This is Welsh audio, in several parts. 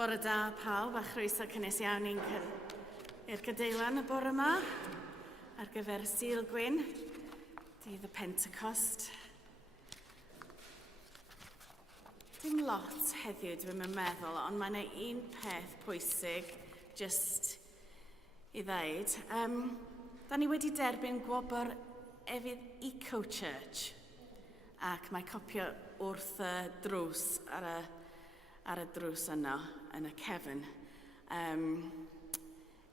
Bore da pawb a chroeso cynnes iawn i'r gadeilan y bore yma ar gyfer Sulgwyn, dydd y Pentecost. Dim lot heddiw dwi'n meddwl, ond mae yna un peth pwysig just i ddeud. Da ni wedi derbyn gwobr efydd Eco-Church ac mae copio wrth y drws ar y drws yno yn y cefn.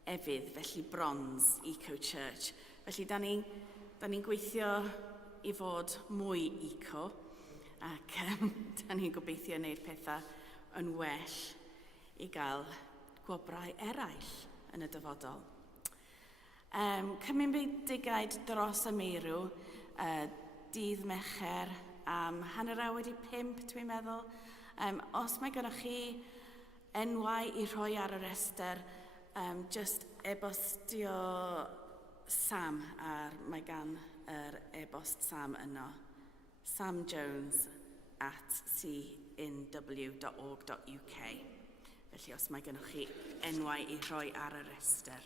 Efydd, felly bronze Eco-Church. Felly da ni'n gweithio i fod mwy eco ac da ni'n gobeithio wneud pethau yn well i gael gwobrau eraill yn y dyfodol. Cymun Bendigaid dros y meirw, dydd Mercher am 4:45 dwi'n meddwl. Os mae gennych chi enwau i rhoi ar y rester, just e-bostio Sam, mae gan yr e-bost Sam yno, samjones@cnw.org.uk. Felly os mae gennych chi enwau i rhoi ar y rester.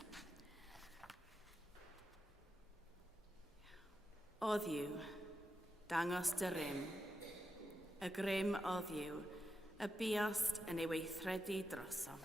O Dduw, dangos dy rym, y grym o Dduw, y buost yn ei weithredu drosom.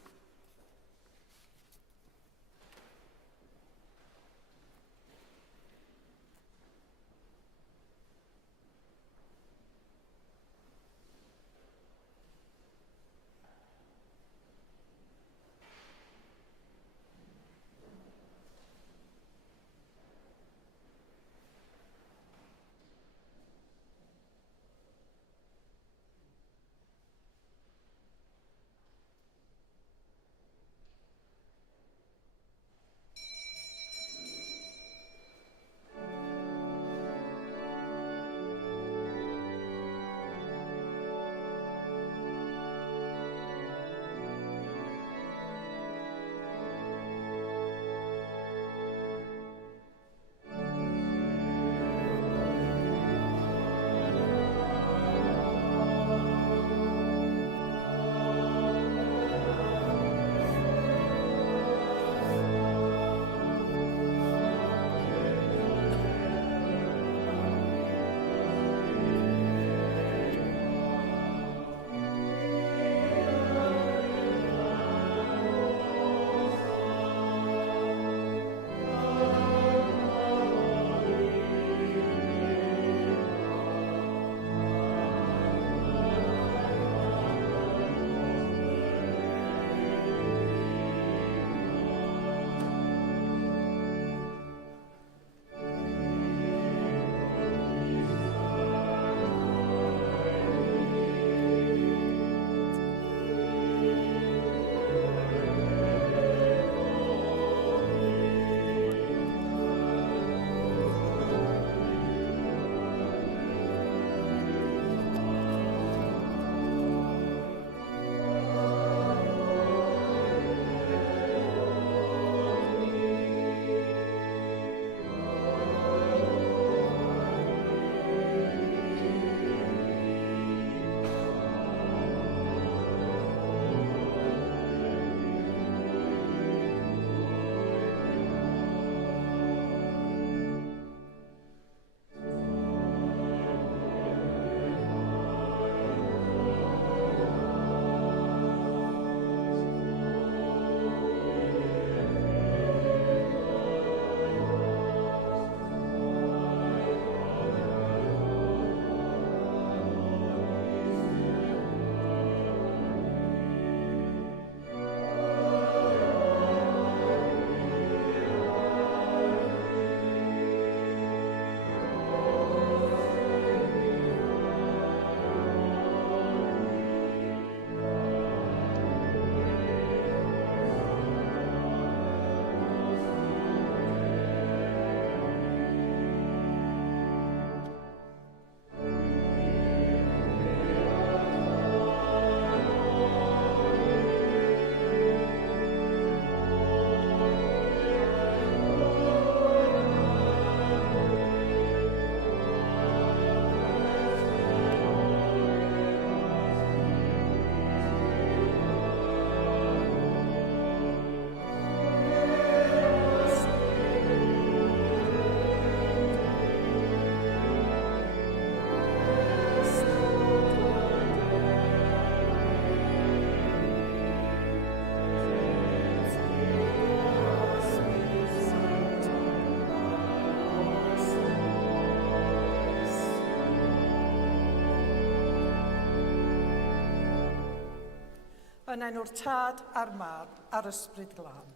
Yn enw'r Tad a'r Mab a'r Ysbryd Glân.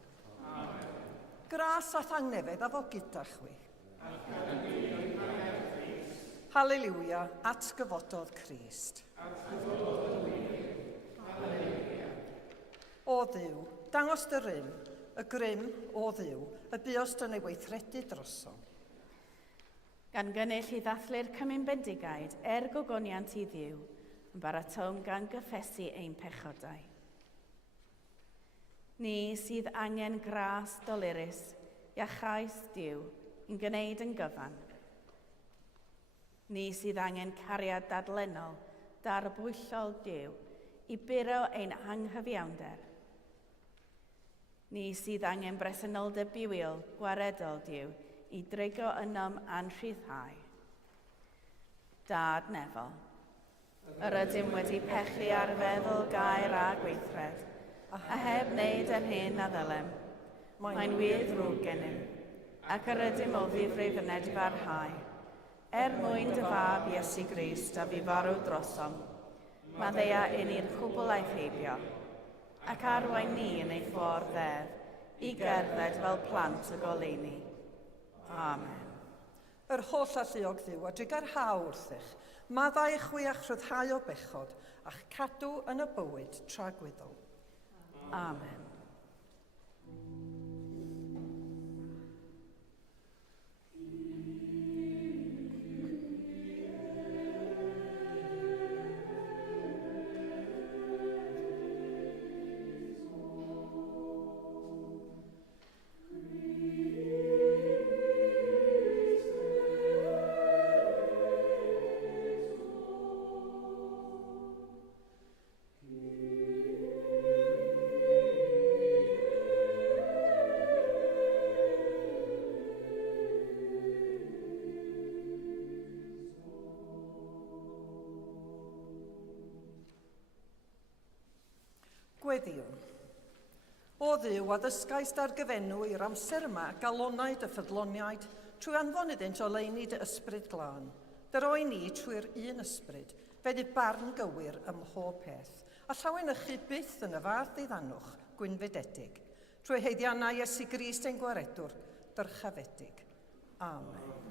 Amen. Gras a thangnefedd a fo gyda chwi. Halleluia, atgyfododd Crist. O Dduw, dangos dy rym, y grym o Dduw, y buos dy neu weithredu drosom. Gan gynnull i ddathlu'r Cymun Bendigaid gogoniant i Dduw, yn baratwn gan gyffesu ein pechodau. Ni sydd angen gras dolurus, iachais Duw, yn gwneud yn gyfan. Ni sydd angen cariad dadlennol, darbwyllol Duw, i buro ein anghyfiawnder. Ni sydd angen bresenoldeb bywiol, gwaredol Duw, i dreigo ynom anrhyddhau. Dad nefol, yr ydym wedi pechu ar feddwl gair a gweithred, a heb wneud yr hyn a ddylem. Mae'n wir ddrwg gennym, ac yr ydym o ddifrifyned farhau. Mwyn dy fab Iesu Grist a fi farw drosom, mae ddeia un i'r cwbl a'i heibio, ac arwain ni yn ei ffordd ddedd, i gerdded fel plant y goleuni. Amen. Yr holl alluog Dduw a drigarhaw wrthych, maddau chwi a'ch rhyddhau o bechod, a'ch cadw yn y bywyd tragwyddol. Amen. Gweddiwn. O Dduw, addysgais da'r gyfenw i'r amser yma galonau dy ffyddloniaid trwy anfon iddynt o leini dy ysbryd glân. Dyroi ni trwy'r un ysbryd, fe dy barn gywir ym mhob peth, a llawen ychu byth yn y fath ddannwch gwynfededig, trwy heiddiannau Iesu Grist ein gwaredwr, dyrchafedig. Amen.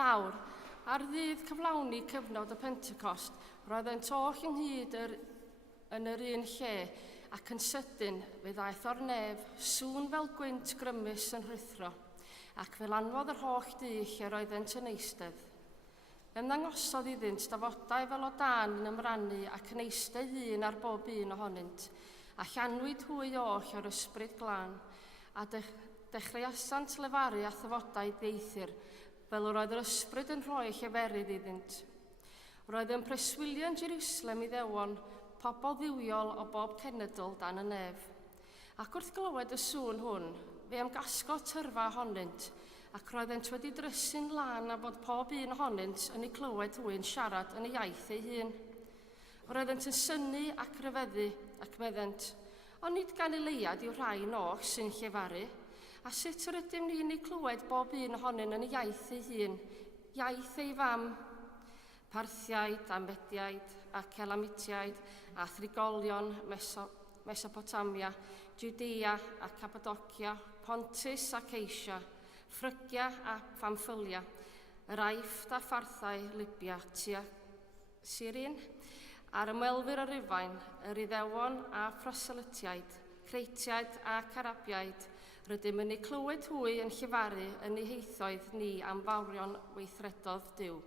Nawr, ar ddydd cyflawni cyfnod y Pentecost, roedd yn toch ynghyd yn yr un lle, ac yn sydyn fe ddaeth o'r nef, sŵn fel gwynt grymus yn rhythro, ac fel anfodd yr holl dŷ lle roeddent yn eistedd. Ymddangosodd iddynt dafodau fel o dan yn ymrannu ac yn eistedd un ar bob un ohonynt, a llanwyd hwy oll o'r ysbryd glân, a dechreuasant lefaru a thyfodau deithir, fel roedd yr ysbryd yn rhoi lleferydd iddynt. Roedd yn preswylio yn Jerusalem i ddewon, pobl ddiwiol o bob cenedl dan y nef. Ac wrth glywed y sŵn hwn, fe ymgasgo tyrfa ohonynt, ac roeddent wedi drysu'n lan a bod pob un ohonynt yn ei clywed hwy'n siarad yn ei iaith ei hun. Roeddent yn synnu ac ryfeddu ac meddent, ond nid gan Eleiad yw rhai noch sy'n llefaru, a sut yr ydym ni'n ei clywed bob un ohonyn yn ei iaith ei hun, iaith ei fam, Parthiaid a Mediaid a Celamitiaid a Thrigolion, Mesopotamia, Judea a Cappadocia, Pontus a Ceisia, Phrygia a Phamfylia, yr Aifft a Pharthau, Libia, tua Syrin, a'r ymwelwyr o Rufain, yr Iddewon a Proselytiaid, Creitiaid a Carabiaid, rydym yn ei clywed hwy yn llefaru yn ei heithoedd ni am fawrion weithredodd Duw.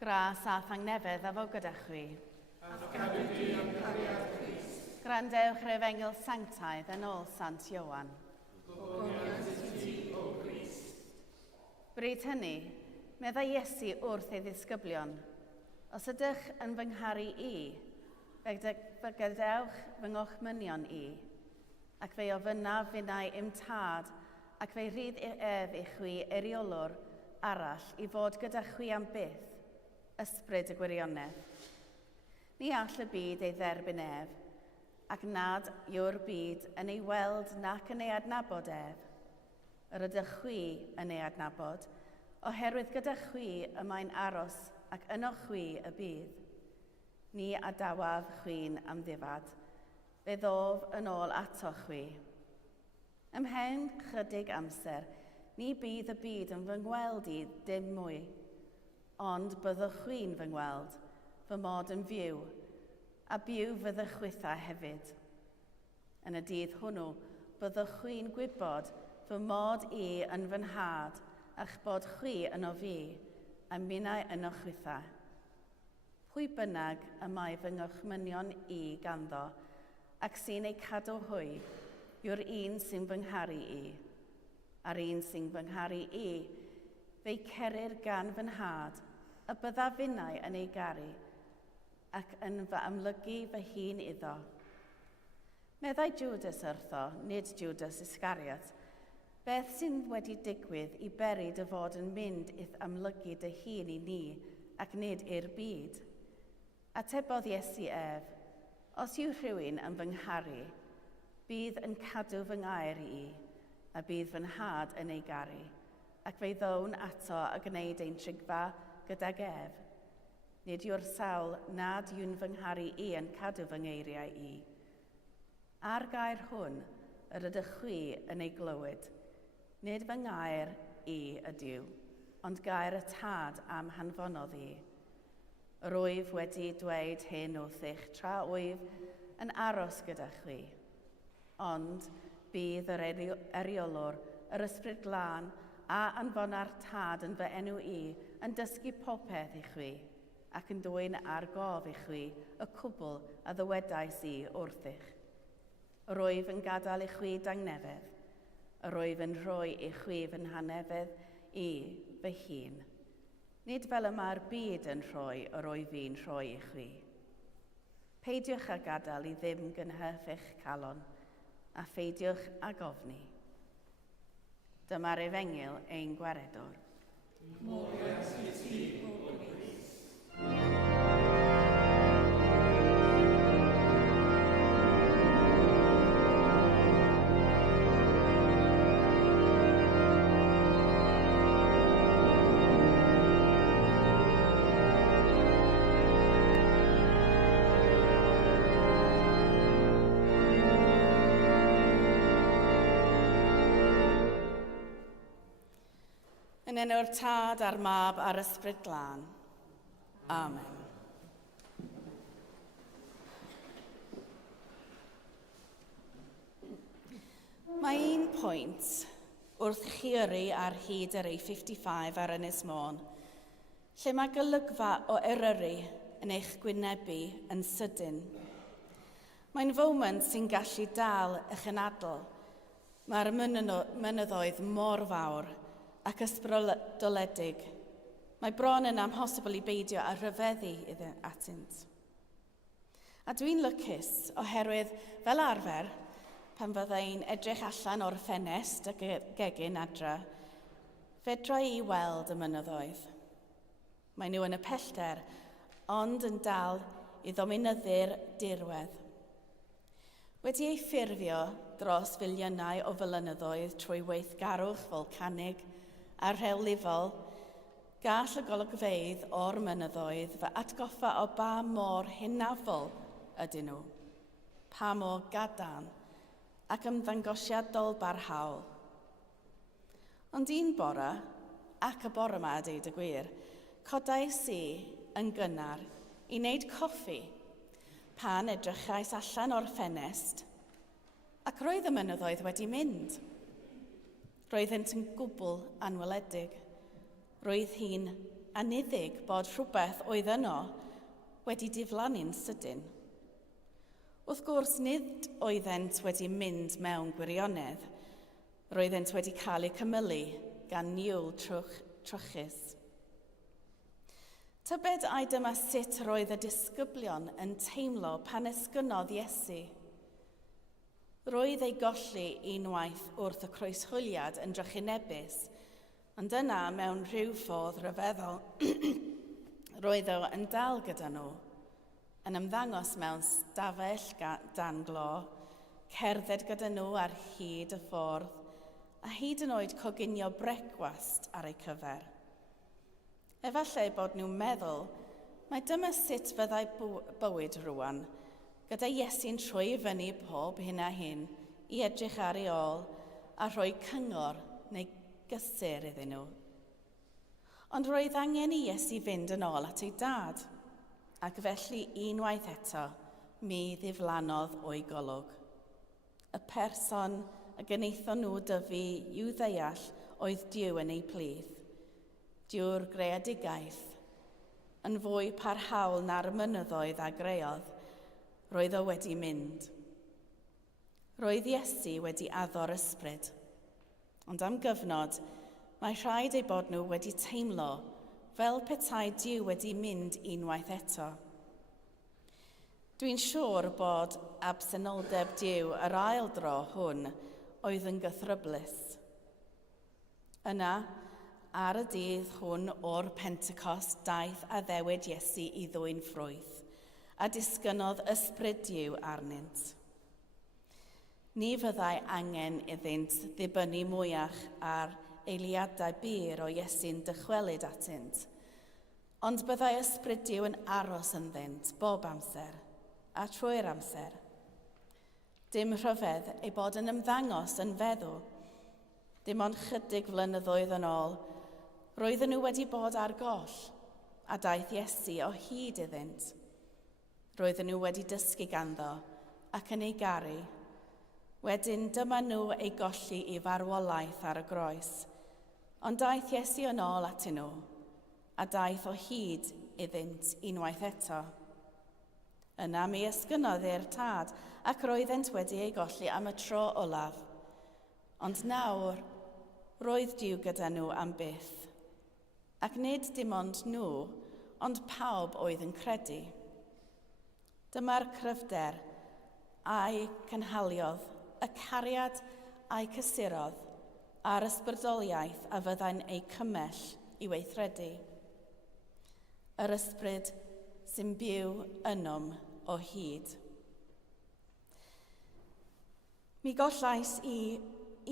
Gras a thangnefedd a fo gyda chwi. Grandewch yr Efengil Sanctaidd yn ôl Sant Ioan. Bryd hynny, meddai Iesu wrth ei ddisgyblion, os ydych yn fy ngharu i, fe gadewch fy ngochmynion i, ac fe ofynnaf fynnau im tad, ac fe rhydd ef i chwi eriolwr arall i fod gyda chwi am byth, ysbryd y gwirionedd. Ni all y byd ei dderbyn ef, ac nad yw'r byd yn ei weld nac yn ei adnabod ef. Yr ydych chwi yn ei adnabod, oherwydd gyda chwi y mae'n aros ac yno chwi y bydd. Ni adawaf chwi'n am ddifad, fe ddof yn ôl ato chwi. Ymhen chydig amser, ni bydd y byd yn fy ngweld i dim mwy, ond byddwch chwi'n fy ngweld, fy mod yn fyw, a byw fyddwch chwytha hefyd. Yn y dydd hwnnw, byddwch chwi'n gwybod fy mod i yn fy nhad, a'ch bod chwi yno fi, a minnau yno chwytha. Pwy bynnag y mae fy ngochmynion i ganddo, ac sy'n ei cadw hwy, yw'r un sy'n fy ngharu i. A'r un sy'n fy ngharu i, fe'i cerir gan fy nhad, y bydda finnau yn ei garu, ac yn fy amlygu fy hun iddo. Meddai Judas wrtho, nid Judas Iscariot, beth sy'n wedi digwydd i beri dy fod yn mynd i'th amlygu dy hun i ni, ac nid i'r byd. Atebodd Iesu ef, os yw rhywun yn fy ngharu, bydd yn cadw fy ngair i, a bydd fy nhad yn ei garu, ac fe ddown ato a gwneud ein trigfa gydag ef. Nid yw'r sawl nad yw'n fy ngharu i yn cadw fy ngeiriau i. Ar gair hwn, yr ydych chi yn ei glywed. Nid fy ngair I ydyw, ond gair y tad am hanfonodd I. Rwyf wedi dweud hyn wrth eich tra wyf yn aros gyda chi. Ond bydd yr eriolwr, yr ysbryd glân a anfona'r tad yn fy enw I yn dysgu popeth I chwi ac yn dwyn ar gof I chwi y cwbl a ddywedais I wrth eich. Rwyf yn gadael I chwi dangnefedd. Rwyf yn rhoi I chwi fy nhanefedd I fy hun. Nid fel y mae'r byd yn rhoi yr wyf fi'n rhoi I chwi. Peidiwch a gadael I ddim gynhyrch eich calon, a pheidiwch a gofni. Dyma'r Efengyl ein gwaredwr. Glorious I ti, o Grist. Yn enw'r tad a'r mab a'r ysbryd glân. Amen. Mae un pwynt wrth chi yrru ar hyd yr A55 ar Ynys Môn, lle mae golygfa o Eryri yn eich gwynebu yn sydyn. Mae'n foment sy'n gallu dal eich ynadl. Mae'r mynyddoedd mor fawr ac ysbrydoledig. Mae bron yn amhosibl I beidio a rhyfeddu atynt. A dwi'n lwcus oherwydd fel arfer, pan fyddai'n edrych allan o'r ffenest y gegin adra, fedra I weld y mynyddoedd. Mae nhw yn y pellter, ond yn dal I ddominyddu'r dirwedd. Wedi ei ffurfio dros filiynau o flynyddoedd trwy weithgarwch volcanig a rhewlifol, gall y golygfeydd o'r mynyddoedd fy atgoffa o ba mor hunafol ydyn nhw, pa mor gadarn ac ymddangosiadol barhaol. Ond un bore, ac y bore yma a deud y gwir, codais I yn gynnar I wneud coffi pan edrychais allan o'r ffenest, ac roedd y mynyddoedd wedi mynd. Roeddent yn gwbl anweledig. Roedd hi'n aniddig bod rhywbeth oedd yno wedi diflannu'n sydyn. Wrth gwrs, nid oeddent wedi mynd mewn gwirionedd. Roeddent wedi cael eu cymylu gan niwl trwchus. Tybed ai dyma sut roedd y disgyblion yn teimlo pan esgynodd Iesu. Roedd ei golli unwaith wrth y croeshwyliad yn drychinebus, ond yna mewn rhyw ffordd rhyfeddol roedd o yn dal gyda nhw, yn ymddangos mewn stafell dan glo, cerdded gyda nhw ar hyd y ffordd, a hyd yn oed coginio brecwast ar ei cyfer. Efallai bod nhw'n meddwl, mae dyma sut fyddai bywyd rwan, gyda Iesu'n troi fyny pob hyn a hyn I edrych ar ei ôl a rhoi cyngor neu gysur iddyn nhw. Ond roedd angen I Iesu fynd yn ôl at ei dad, ac felly unwaith eto mi ddiflannodd o'i golwg. Y person y gyneithon nhw dyfu i'w ddeall oedd Duw yn ei plith, Duw'r greadigaeth, yn fwy parhaol na'r mynyddoedd a greodd, roedd o wedi mynd. Roedd Iesu wedi addo'r ysbryd, ond am gyfnod mae rhaid ei bod nhw wedi teimlo fel petai Duw wedi mynd unwaith eto. Dwi'n siŵr bod absenoldeb Duw yr ail dro hwn oedd yn gythryblus. Yna, ar y dydd hwn o'r Pentecost daeth a ddewid Iesu I ddwyn ffrwyth, a disgynodd ysbryd Duw arnynt. Ni fyddai angen iddynt ddibynnu mwyach ar eiliadau byr o Iesu'n dychwelyd atynt, ond byddai ysbryd Duw yn aros ynddynt bob amser a trwy'r amser. Dim rhyfedd ei bod yn ymddangos yn feddw. Dim ond chydig flynyddoedd yn ôl, roedden nhw wedi bod ar goll, a daeth Iesu o hyd iddynt. Roedden nhw wedi dysgu ganddo ac yn ei garu. Wedyn dyma nhw ei golli i farwolaeth ar y groes. Ond daeth Iesu yn ôl atyn nhw, a daeth o hyd iddynt unwaith eto. Yna mi ysgynodd i'r tad, ac roeddent wedi ei golli am y tro olaf. Ond nawr, roedd Duw gyda nhw am byth. Ac nid dim ond nhw, ond pawb oedd yn credu. Dyma'r cryfder a'i cynhaliodd, y cariad a'i cysurodd, a'r ysbrydoliaeth a fyddai'n ei cymell i weithredu. Yr ysbryd sy'n byw ynom o hyd. Mi gollais i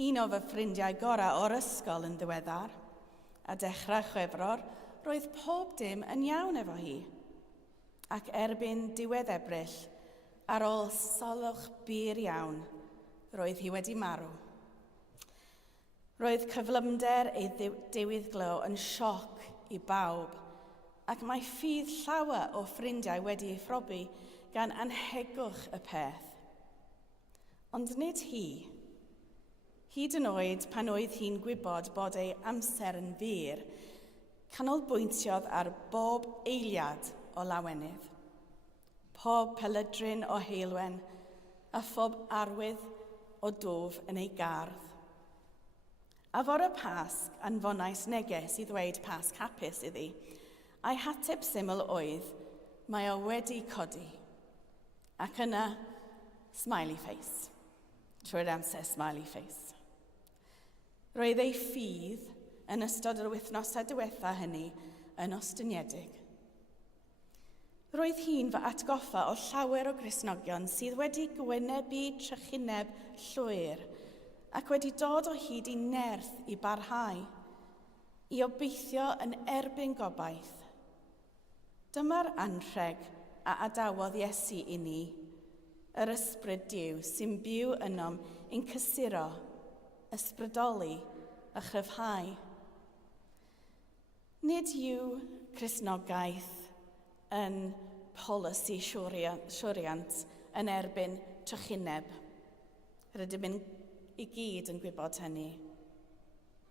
un o fy ffrindiau gorau o'r ysgol yn ddiweddar, a dechrau Chwefror, roedd pob dim yn iawn efo hi. Ac erbyn diwedd Ebrill, ar ôl solwch byr iawn, roedd hi wedi marw. Roedd cyflymder ei diwydd-glo yn sioc i bawb, ac mae ffydd llawer o ffrindiau wedi ei phrobi gan anhegwch y peth. Ond nid hi. Hyd yn oed pan oedd hi'n gwybod bod ei amser yn fyr, canolbwyntiodd ar bob eiliad o lawenydd, pob pelydryn o heilwen a phob arwydd o dwf yn ei gardd. A fore Pasg anfonais neges i ddweud Pasg hapus iddi, a'i hateb syml oedd, mae o wedi codi. Ac yna, smiley face. Trwy'r amser smiley face. Roedd ei ffydd yn ystod yr wythnosau diwetha hynny yn ostyniedig. Roedd hi'n fy atgoffa o llawer o Gristnogion sydd wedi gwynebu trychineb llwyr ac wedi dod o hyd i nerth i barhau, i obeithio yn erbyn gobaith. Dyma'r anrheg a adawodd Iesu i ni, yr ysbryd Duw sy'n byw ynom i'n cysuro, ysbrydoli a chryfhau. Nid yw Cristnogaeth yn polisi siwriant yn erbyn trychineb. Rydym yn i gyd yn gwybod hynny.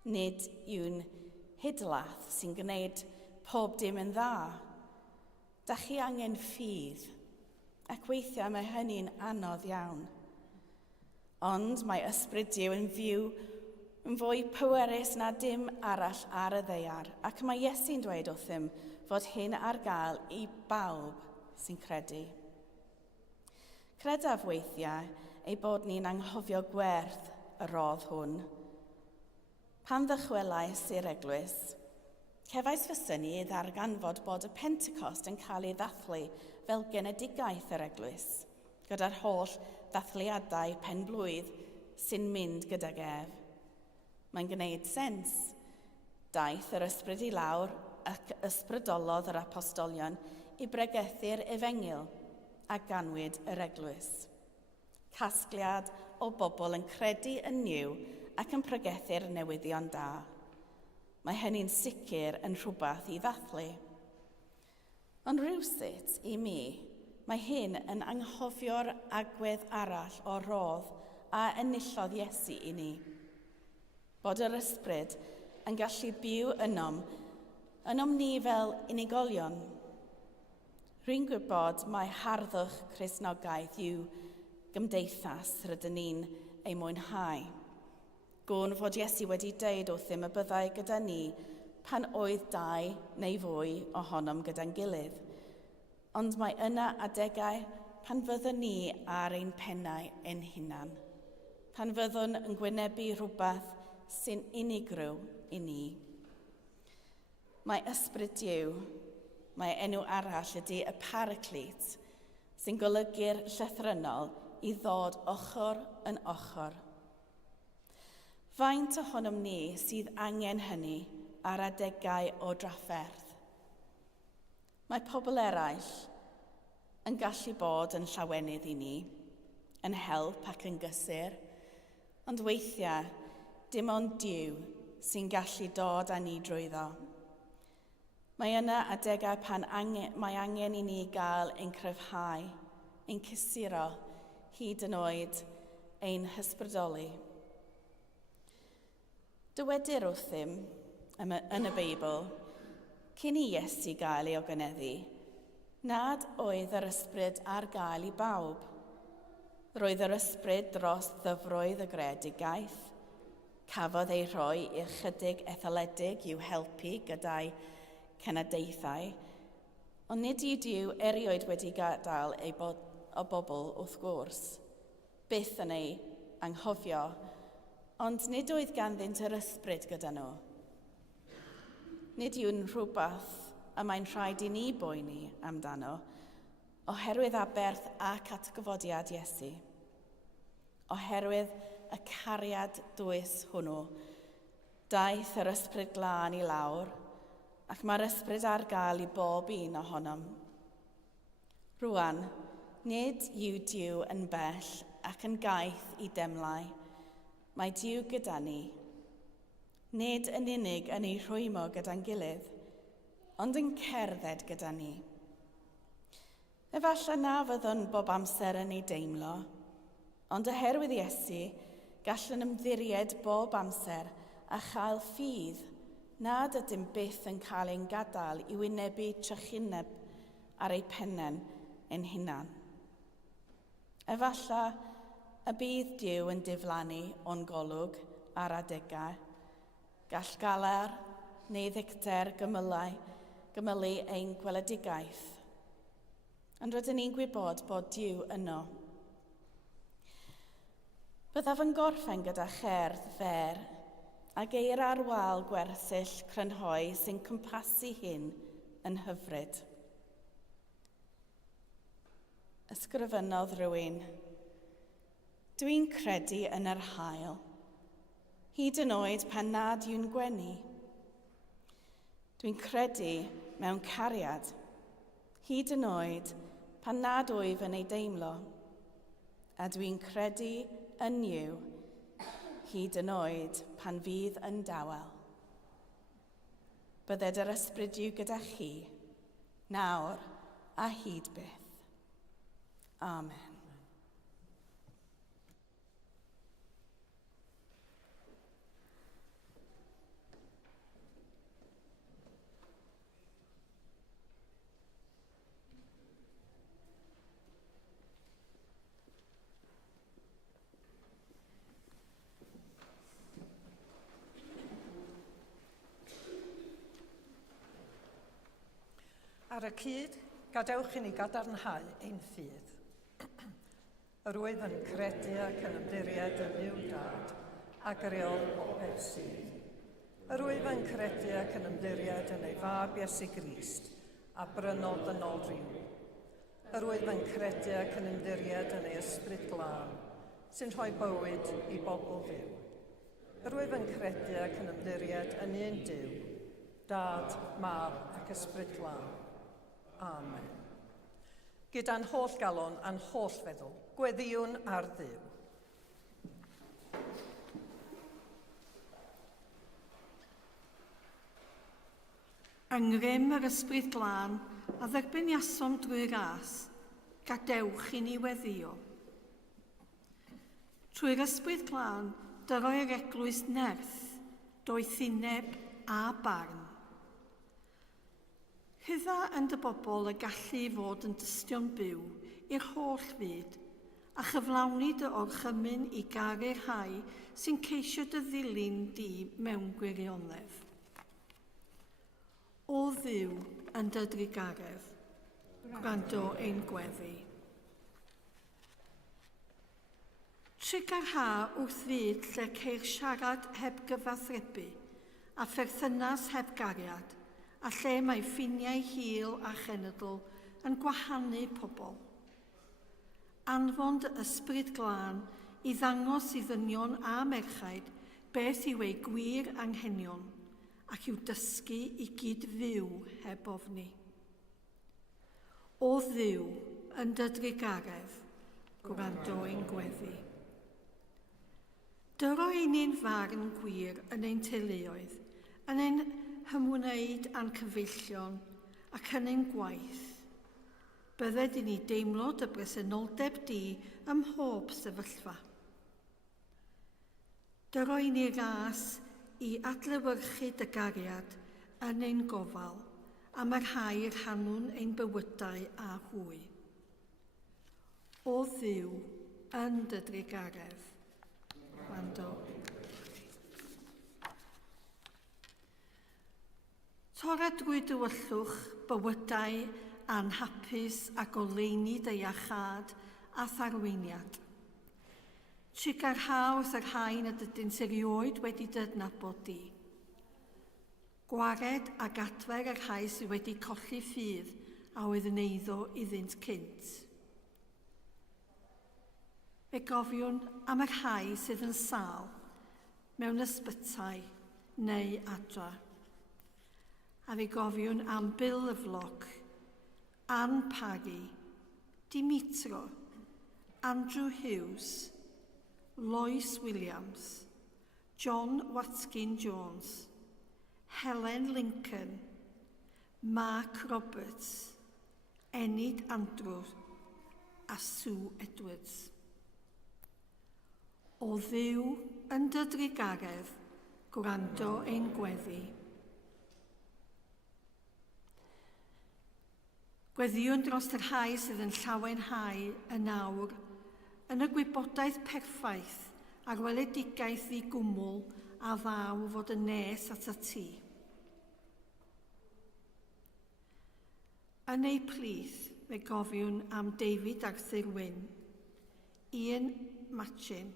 Nid yw'n hydlath sy'n gwneud pob dim yn dda. Da chi angen ffydd, ac weithiau mae hynny'n anodd iawn. Ond mae ysbryd Duw yn fyw yn fwy pwerus na dim arall ar y ddeiar, ac mae Iesu'n dweud wrthym fod hyn ar gael i bawb sy'n credu. Credaf weithiau ei bod ni'n anghofio gwerth y rodd hwn. Pan ddychwelais i'r eglwys, cefais fy syni i ddarganfod bod y Pentecost yn cael ei ddathlu fel genedigaeth yr eglwys, gyda'r holl ddathliadau pen-blwydd sy'n mynd gydag ef. Mae'n gwneud sens. Daeth yr ysbryd i lawr ac ysbrydolodd yr apostolion i bregethu'r efengyl a ganwyd yr eglwys. Casgliad o bobl yn credu yn Niw ac yn pregethu'r newyddion da. Mae hynny'n sicr yn rhywbeth i ddathlu. Ond rywsut i mi, mae hyn yn anghofio'r agwedd arall o rodd a enillodd Iesu i ni. Bod yr ysbryd yn gallu byw ynom ni fel unigolion. Rwy'n gwybod mae harddwch Cristnogaeth yw gymdeithas rydyn ni'n ei mwynhau. Gwn fod Iesu wedi deud wrthym y byddai gyda ni pan oedd 2 neu fwy ohonom gyda'n gilydd. Ond mae yna adegau pan fyddwn ni ar ein pennau ein hunan. Pan fyddwn yn gwynebu rhywbeth sy'n unigryw i ni. Mae ysbryd Duw, mae enw arall ydy y Paraclete, sy'n golygu'r llythrynol i ddod ochr yn ochr. Faint ohonom ni sydd angen hynny ar adegau o drafferth? Mae pobl eraill yn gallu bod yn llawenydd i ni, yn help ac yn gysur, ond weithiau dim ond Duw sy'n gallu dod â ni drwyddo. Mae yna adegau pan mae angen i ni gael ein cryfhau, ein cysuro, hyd yn oed ein hysbrydoli. Dywedir wrthym yn y Beibl, cyn i Iesu gael ei ogynneddu, nad oedd yr ysbryd ar gael i bawb. Roedd yr ysbryd dros ddyfroedd y greadigaeth, cafodd ei rhoi i'r chydig etholedig i'w helpu gyda'i cenadaethau, ond nid yw Duw erioed wedi gadael o bobl wrth gwrs, byth yn ei anghofio, ond nid oedd ganddynt yr ysbryd gyda nhw. Nid yw'n rhywbeth y mae'n rhaid i ni boeni amdano, oherwydd aberth ac atgyfodiad Iesu. Oherwydd y cariad dwys hwnnw, daeth yr ysbryd glân i lawr, ac mae'r ysbryd ar gael i bob un ohonom. Rwan, nid yw Duw yn bell ac yn gaeth i demlau. Mae Duw gyda ni. Nid yn unig yn ei rhwymo gyda'n gilydd, ond yn cerdded gyda ni. Efallai na fyddwn bob amser yn ei deimlo, ond oherwydd Iesu, gallwn ymddiried bob amser a chael ffydd nad ydym byth yn cael ein gadael i wynebu trychineb ar ei pennen ein hunan. Efallai y bydd Duw yn diflannu o'n golwg ar adegau, gall galar neu ddicter gymylu ein gweledigaeth. Ond rydyn ni'n gwybod bod Duw yno. Byddaf yn gorffen gyda cherdd fer a geir ar wal gwersyll crynhoi sy'n cwmpasu hyn yn hyfryd. Ysgrifennodd rywun, dwi'n credu yn yr haul, hyd yn oed pan nad yw'n gwenu. Dwi'n credu mewn cariad, hyd yn oed pan nad wyf yn ei deimlo, a dwi'n credu yn yw, hyd yn oed pan fydd yn dawel. Bydded yr ysbryd Duw gyda chi, nawr a hyd byth. Amen. Ar y cyd, gadewch i ni gadarnhau ein ffydd. Yr wyf yn credu ac yn ymddiried yn Dduw Dad, ac reol popeth sydd. Yr wyf yn credu ac yn ymddiried yn ei fab Iesu Grist, a brynod yn ôl rhyw. Yr wyf yn credu ac yn ymddiried yn ei ysbryd glân, sy'n rhoi bywyd i bobl fyw. Yr wyf yn credu ac yn ymddiried yn un Duw, Dad, Mab ac ysbryd glân. Amen. Gyda'n holl galon a'n holl feddwl, gweddiwn ar Dduw. Yngrym yr ysbryd glân a dderbeniasom drwy'r ras, gadewch i ni weddio. Trwy'r ysbryd glân, dyroi'r eglwys nerth, doethineb a barn. Hydda yn dy bobl y gallu fod yn dystion byw i'r holl fyd, a chyflawni dy orchymyn i garu'r rhai sy'n ceisio dy ddilyn di mewn gwirionedd. O Dduw yn dy drigaredd, gwrando ein gweddi. Trigar ha wrth fyd lle ceir siarad heb gyfathrebu a pherthynas heb gariad, a lle mae ffiniau hil a chenedl yn gwahanu pobl. Anfon dy ysbryd glân i ddangos i ddynion a merchaid beth yw ei gwir anghenion ac i'w dysgu i gyd fyw heb ofni. O Dduw yn dy drigaredd, gwrando ein gweddi. Dyro ni'n farn gwir yn ein teuluoedd, yn ein hymwneud a'n cyfeillion ac yn ein gwaith. Bydded i ni deimlo dy bresenoldeb di ym mhob sefyllfa. Dyro ni ras i adlewyrchu dy gariad yn ein gofal a marhau'r hanwn ein bywydau a hwy. O Dduw yn dy drigaredd. Gwrando. Tora drwy dywyllwch bywydau anhapus a goleini dy iachad a tharweiniad. Tri garhaw wrth yr hain a dydyn sy'n rioed wedi dydnabod di. Gwared a gadfer yr rhai sydd wedi colli ffydd a oedd yn eiddo iddynt cynt. Fe gofiwn am yr rhai sydd yn sâl, mewn ysbytau neu adra. A fe gofiwn am Bill Yfloc, Ann Parry, Dimitro, Andrew Hughes, Lois Williams, John Watkin-Jones, Helen Lincoln, Mark Roberts, Enid Andrews a Sue Edwards. O Dduw yn dy drigaredd, gwrando ein gweddi. Gweddiwn dros yr rhai sydd yn llawenhau y nawr yn y gwybodaeth perffaith a'r weledigaeth ddigwmwl a ddaw fod yn nes at y ti. Yn ei plith, fe gofiwn am David Arthur Wyn, Ian Machin,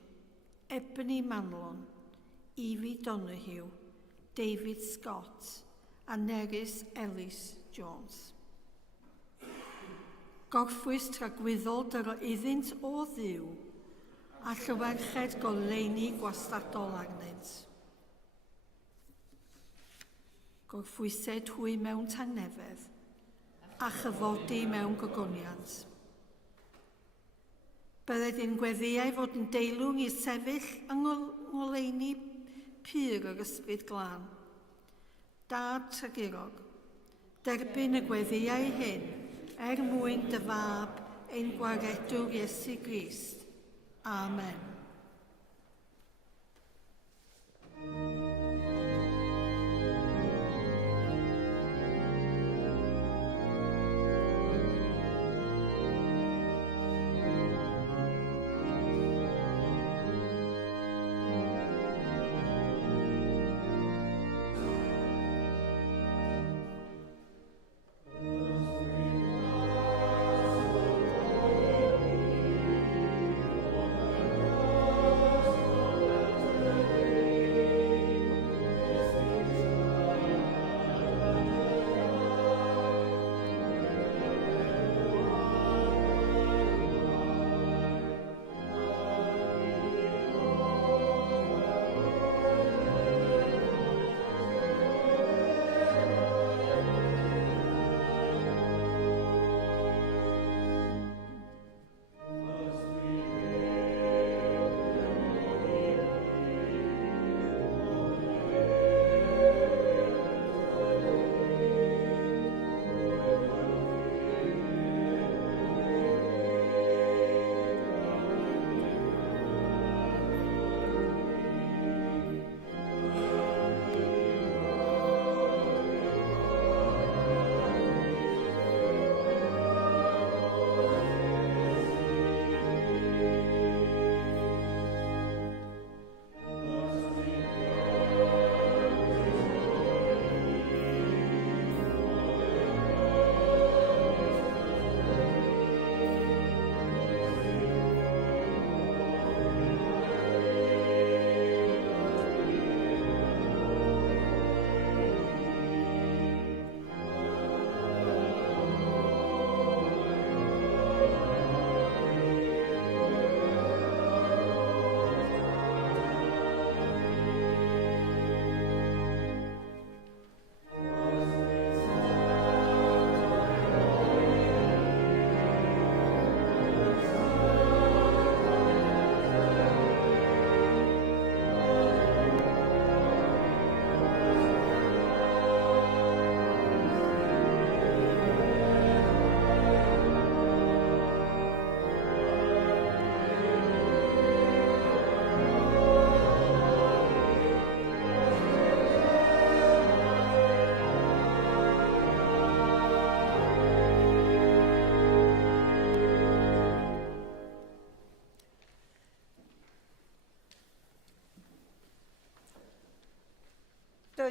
Ebony Manlon, Evie Donahue, David Scott a Nerys Ellis Jones. Gorffwys tragwyddol dyro iddynt o Dduw a llywerched goleini gwastadol arnynt. Gorffwysed hwy mewn tangnefedd a chyfodi mewn gogoniant. Bydded ein gweddiau fod yn deilwng i sefyll yng ngoleini pyr yr ysbryd glân. Dad tragurog, derbyn y gweddiau hyn mwyn dy fab ein gwaredwr Iesu Grist. Amen.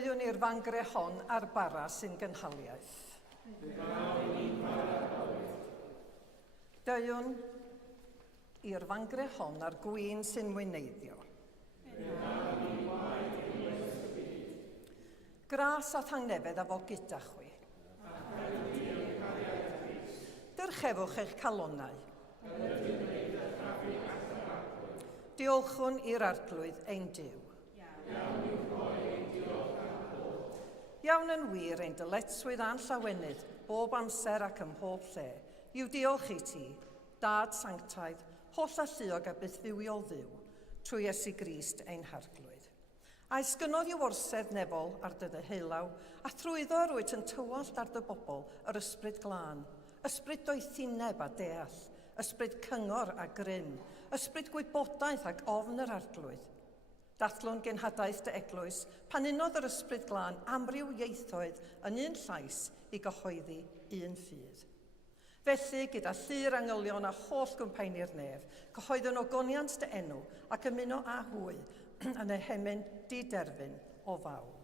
Deuwn i'r fangre hon ar bara sy'n gynhaliaeth. Deuwn i'r fangre hon ar gwyn sy'n mwyneiddio. Gras a thangnefedd a fo gyda chwi. Dyrchefwch eich calonnau. Diolchwn i'r arglwydd ein Duw. Iawn yn wir ein dyletswydd a'n llawenydd, bob amser ac ym mhob lle, yw diolch i ti, Dad Sanctaidd, holl alluog a byth fywiol dduw, trwy Iesu Grist ein harglwydd. A esgynodd i'w orsedd nefol ar dy ddeheulaw, a thrwyddo rwyt yn tywallt ar dy bobl yr ysbryd glân, ysbryd doethineb a deall, ysbryd cyngor a grym, ysbryd gwybodaeth ac ofn yr arglwydd. Dathlwn genhadaeth dy eglwys pan unodd yr ysbryd glân amryw ieithoedd yn un llais i gyhoeddi un ffydd. Felly, gyda llyr angylion a holl gwmpaen i'r nef, cyhoeddwn ogoniant dy enw ac ymuno â hwy yn y hemen di-derfyn o fawl.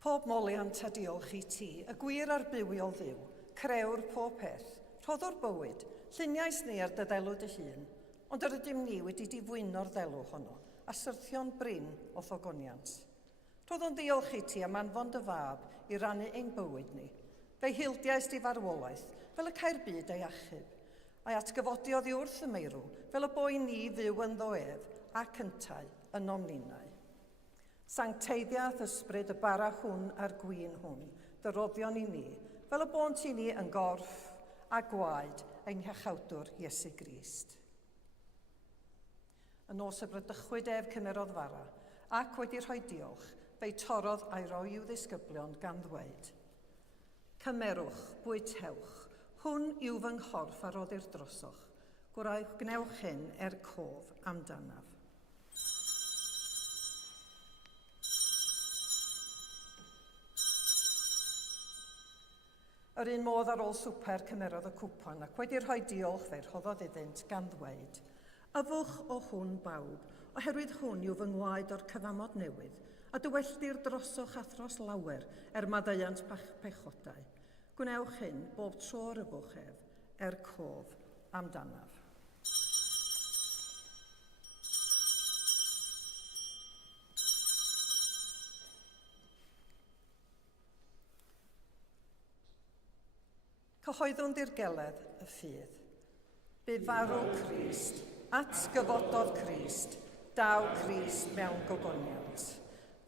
Pob moliant a diolch i ti, y gwir a'r bywiol dduw, crewr pob peth, rhoddwr bywyd, lluniais ni ar dy ddelw dy hun, ond yr ydym ni wedi difwyno'r ddelw honno, a syrthio'n brin o ddogoniant. Rhoddwn diolch i ti am anfon dy fab i rannu ein bywyd ni, fe'i hildiais di farwolaeth, fel y cair byd ei achub, a'i atgyfodiodd i wrth y meirw, fel y boi ni fyw yn ddoedd a cyntau yn omninau. Sancteiddiaeth ysbryd y bara hwn a'r gwyn hwn, dy roddion i ni, fel y bont i ni yn gorff a gwaed ein hiachawdwr Iesu Grist. Yn os y brydychwyd ef cymerodd fara, ac wedi rhoi diolch, fe'i torodd a'i roi i'w ddisgyblion gan ddweud. Cymerwch, bwytewch, hwn yw fy nghorff a roddir drosoch, gnewch hyn cof amdanaf. Yr un modd ar ôl swper cymerodd y cwpan ac wedi rhoi diolch fe rhoddodd iddynt gan ddweud. Yfwch o hwn bawb, oherwydd hwn yw fy ngwaed o'r cyfamod newydd, a dywelldir drosoch a thros lawer maddeuant pechodau. Gwnewch hyn bob tro'r yfwch ef, cof amdanaf. Cyhoeddwn dirgeledd y ffydd. Bu farw Crist, atgyfododd Crist, daw Crist mewn gogoniant.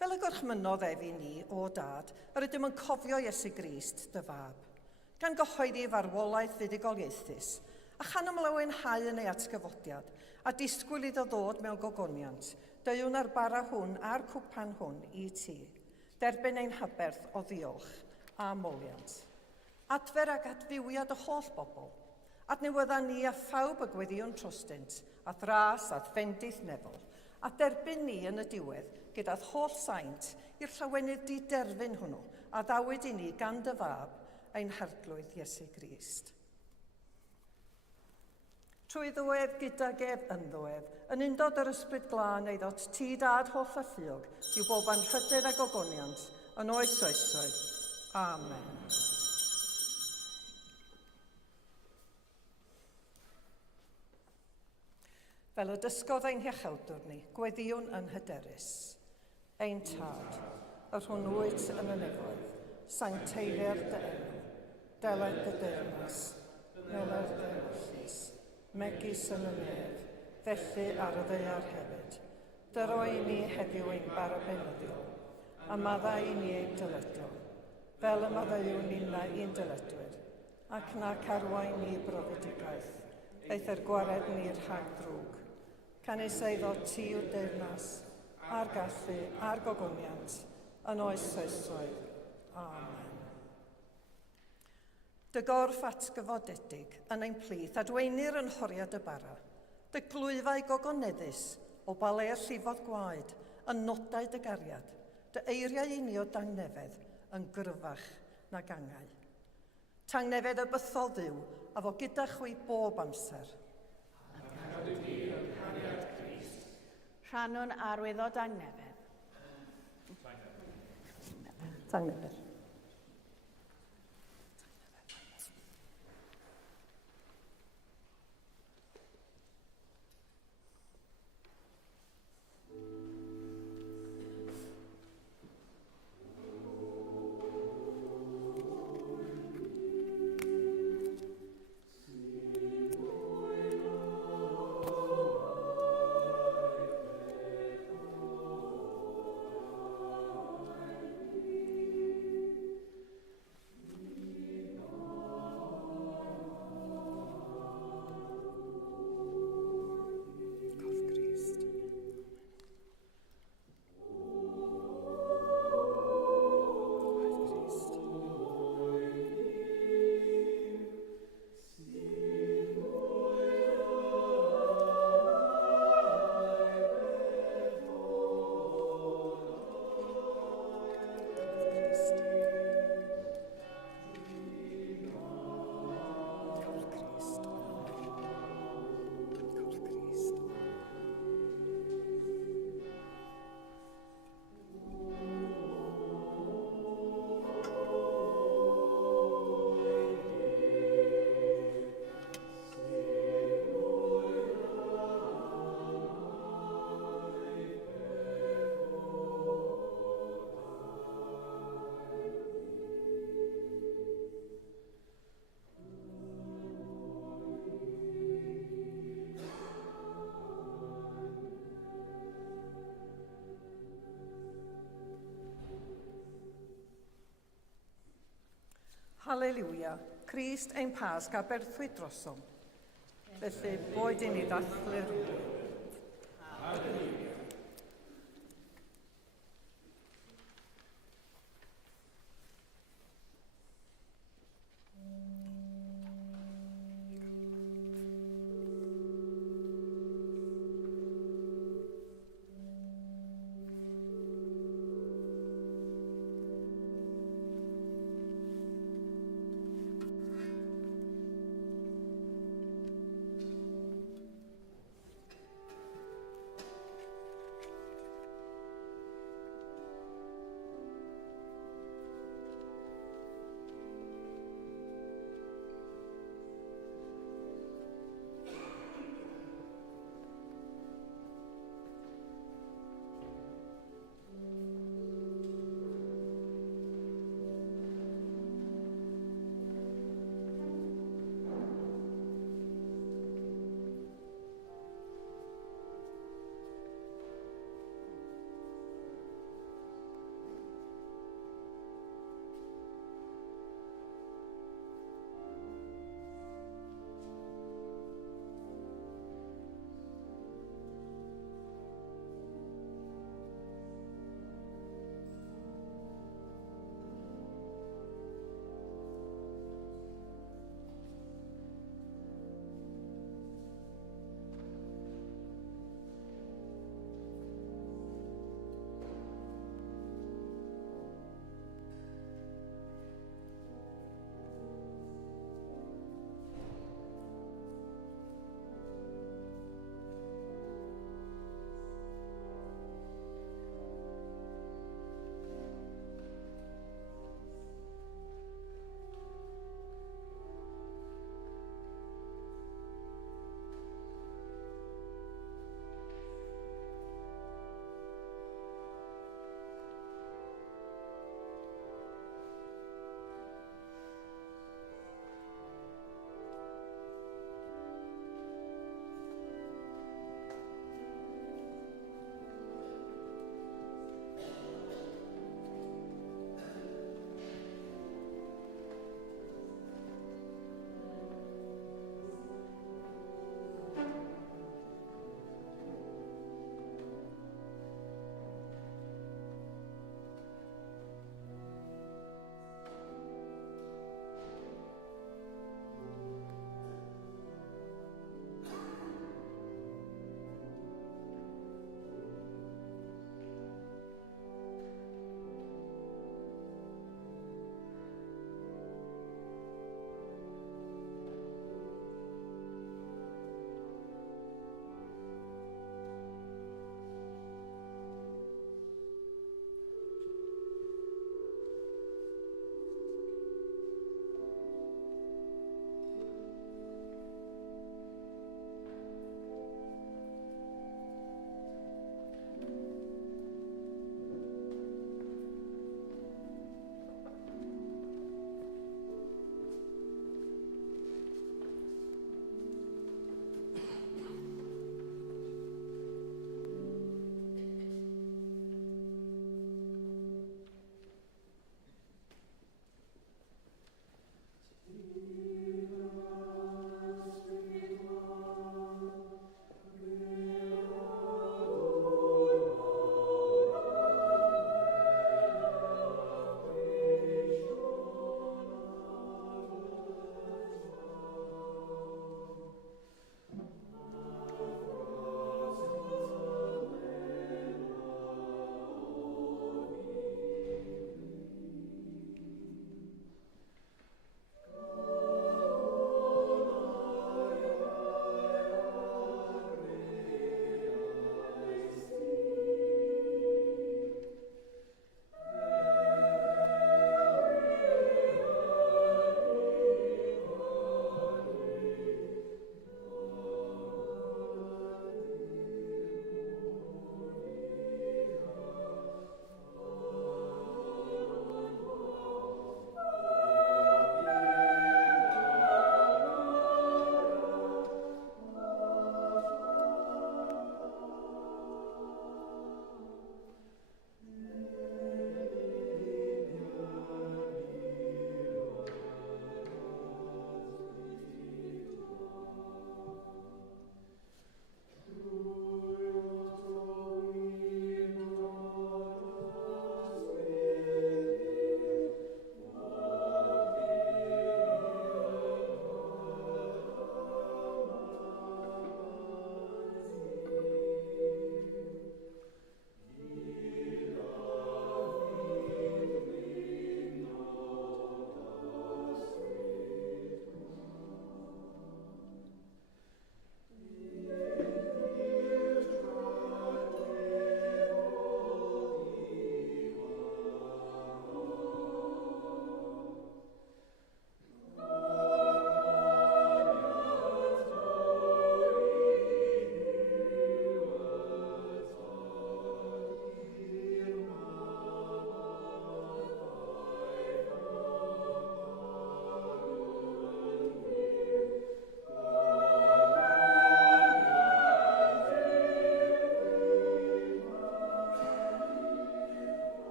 Fel y gorchmynodd ef i ni, o Dad, yr ydym yn cofio Iesu Grist, dy fab. gan gyhoeddi farwolaeth fuddugoliaethus, a chan ymlawenhau yn ei atgyfodiad, a disgwyl iddo ddod mewn gogoniant, deuwn ar bara hwn a'r cwpan hwn i ti, derbyn ein haberth o ddiolch a moliant. Adfer ag adfywiad y holl bobl, adnewydda ni a phawb y gweddion trostynt, a thras a ffendith nefol, a derbyn ni yn y diwedd gyda'r holl saint i'r llawenydd di-derfyn hwnnw, a ddawyd i ni gan dy fab ein harglwydd Iesu Grist. Trwy ddwedd gydag ef yn ddwedd, yn undod yr ysbryd glân ei ddod ti dad holl a lluog, yw bob anrhydedd a gogoniant, yn oes oesoedd. Amen. Fel y dysgodd ein hiachawdwr ni, gweddiwn yn hyderus. Ein tad, yr hwn wyt yn y nefoedd, sancteiddio'r dy enw, deled dy deyrnas, meled dy llys, megis yn y nef, felly ar y ddeiar hefyd. Dyro i ni heddiw ein bara benyddiol, a madda i ni ein dyledol, fel y maddaiwn ni'n i'n dyledwyr, ac nac arwain ni brofedigaeth, eith yr gwared ni'r rhag drwg. Canis eiddo ti yw deyrnas, a'r gallu, a'r gogoniant, yn oes oesoedd. Amen. Dy gorff atgyfodedig yn ein plith a dweinir yn horiad y bara. Dy glwyfau gogoneddus o balau'r llifodd gwaed yn nodau dy gariad. Dy eiriau i ni o dangnefedd yn gryfach na gangau. Tangnefedd y bythol ddiw a fo gyda chwi bob amser. Rhannwn arwydd o dangnefedd. Tangnefedd. Halleluia, Crist ein pasg a berthwyd drosom. Felly, boed i ni ddathlu'r rhywun.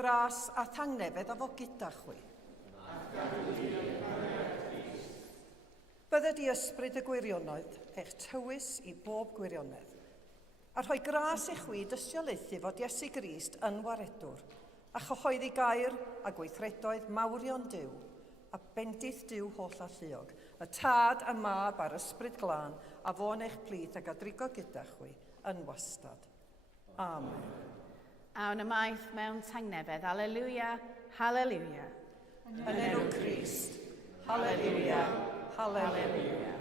gras a thangnefedd a fo gyda chwi. Bydde di ysbryd y gwirionedd eich tywys i bob gwirionedd, a rhoi gras i chwi dystiolaethu fod Iesu Grist yn waredwr, a chyhoeddi gair a gweithredoedd mawrion Duw, a bendith Duw holl a lluog, y tad a mab a'r ysbryd glân, a fo'n eich plith ag a drigo gyda chwi yn wastad. Amen. Awn ymaith mewn tangnefedd. Alleluia, halleluia. Yn enw Crist. Halleluia. Halleluia.